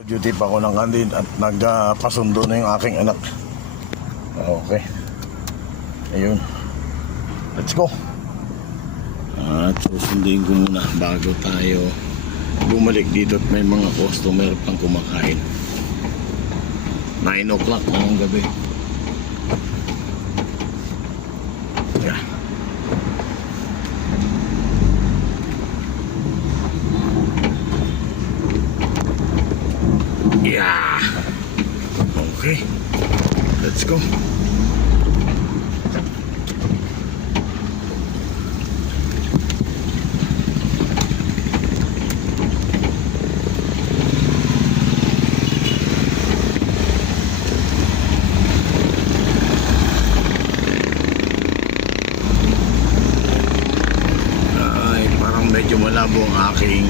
Duty pa ako ng kantin at nagpasundo na yung aking anak. Okay. Ayun. Let's go. At susundin ko muna bago tayo bumalik dito at may mga customer pang kumakain. 9 o'clock na ng gabi. Yeah. Yeah. Okay. Let's go. Ay, parang medyo malabo ang aking